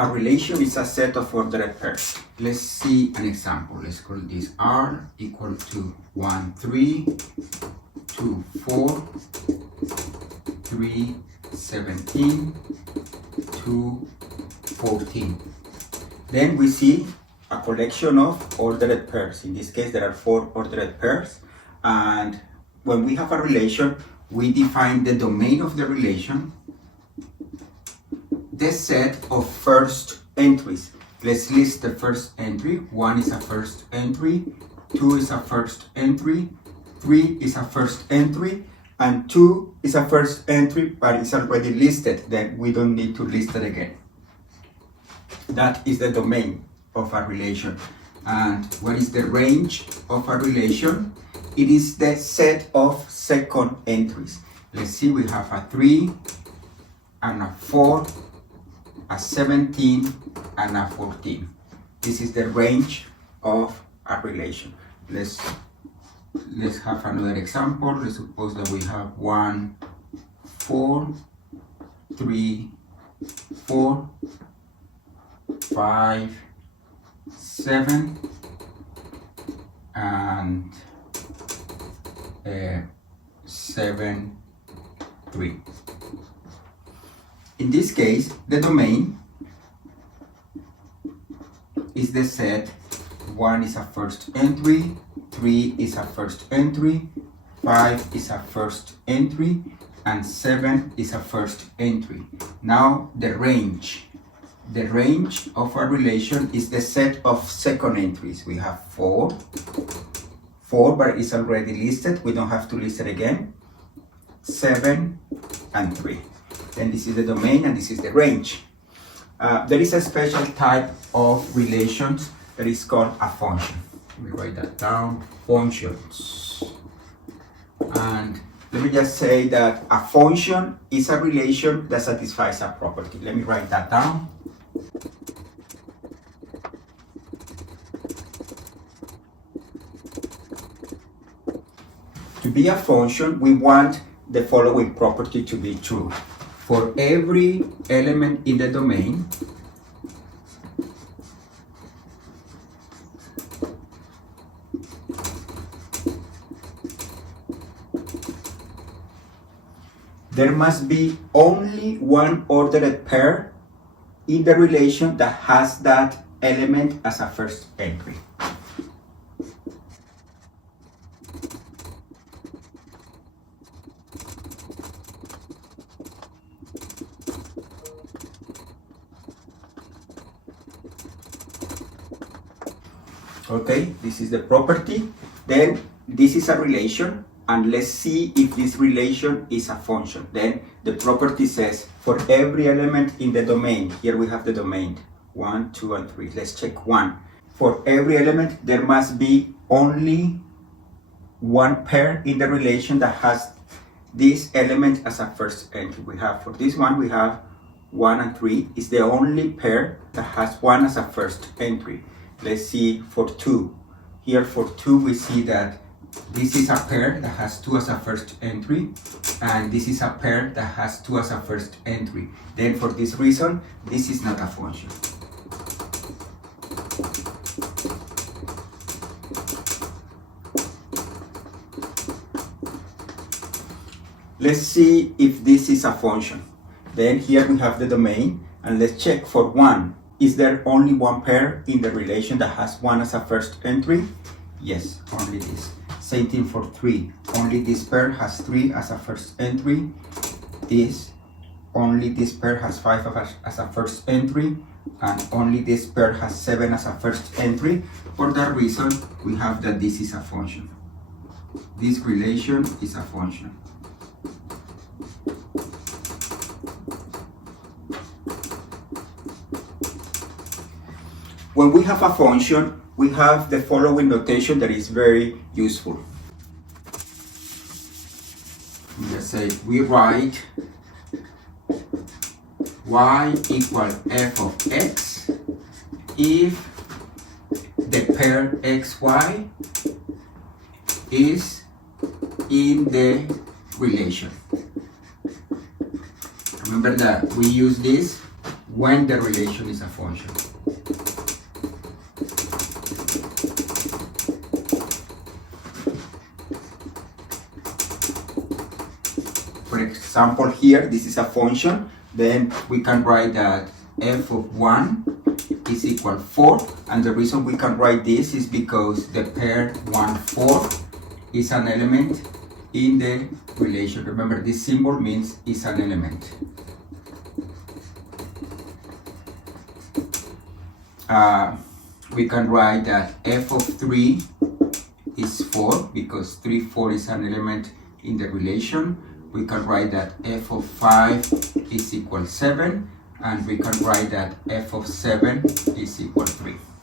A relation is a set of ordered pairs. Let's see an example. Let's call this R equal to 1, 3, 2, 4, 3, 17, 2, 14. Then we see a collection of ordered pairs. In this case, there are 4 ordered pairs. And when we have a relation, we define the domain of the relation, the set of first entries. Let's list the first entry. 1 is a first entry, 2 is a first entry, 3 is a first entry, and 2 is a first entry, but it's already listed, then we don't need to list it again. That is the domain of a relation. And what is the range of a relation? It is the set of second entries. Let's see, we have a 3 and a 4, a 17 and a 14. This is the range of a relation. Let's have another example. Let's suppose that we have 1, 4, 3, 4, 5, 7, and 7, 3. In this case, the domain is the set. 1 is a first entry, 3 is a first entry, 5 is a first entry, and 7 is a first entry. Now the range. The range of a relation is the set of second entries. We have 4, but it's already listed. We don't have to list it again. 7 and 3. Then this is the domain and this is the range. There is a special type of relations that is called a function. Let me write that down. Functions. And let me just say that a function is a relation that satisfies a property. Let me write that down. To be a function, we want the following property to be true. For every element in the domain, there must be only one ordered pair in the relation that has that element as a first entry. Okay, this is the property. Then this is a relation, and let's see if this relation is a function. Then the property says for every element in the domain, here we have the domain 1, 2, and 3. Let's check 1. For every element, there must be only one pair in the relation that has this element as a first entry. We have, for this one, we have 1 and 3 is the only pair that has 1 as a first entry. Let's see for 2. Here for 2, we see that this is a pair that has 2 as a first entry, and this is a pair that has 2 as a first entry. Then for this reason, this is not a function. Let's see if this is a function. Then here we have the domain, and let's check for 1. Is there only one pair in the relation that has 1 as a first entry? Yes, only this. Same thing for 3. Only this pair has 3 as a first entry. Only this pair has 5 as a first entry. And only this pair has 7 as a first entry. For that reason, we have that this is a function. This relation is a function. When we have a function, we have the following notation that is very useful. Let's say we write y equal f of x if the pair xy is in the relation. Remember that we use this when the relation is a function. For example, here, this is a function, then we can write that f of 1 is equal 4, and the reason we can write this is because the pair 1, 4 is an element in the relation. Remember, this symbol means it's an element. We can write that f of 3 is 4 because 3, 4 is an element in the relation. We can write that f of 5 is equal 7, and we can write that f of 7 is equal 3.